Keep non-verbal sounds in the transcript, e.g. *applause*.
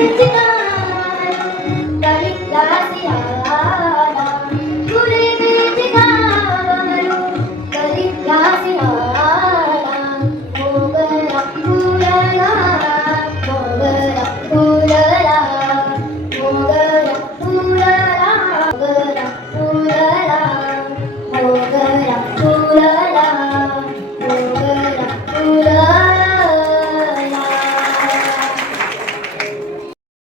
Thank *laughs* you.